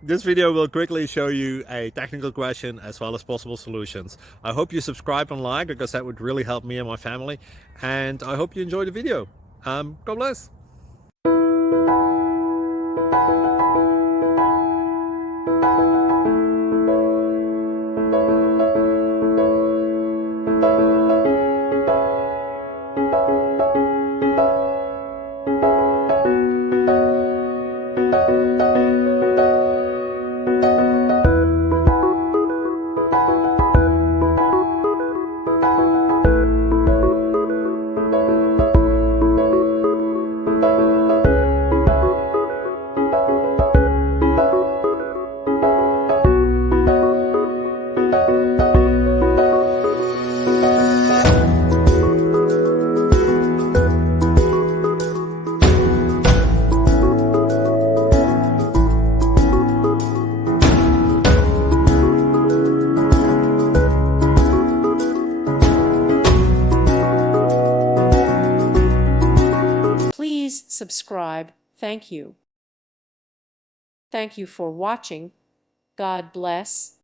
This video will quickly show you a technical question as well as possible solutions. I hope you subscribe and like because that would really help me and my family. And I hope you enjoy the video. God bless. Please subscribe. Thank you. Thank you for watching. God bless.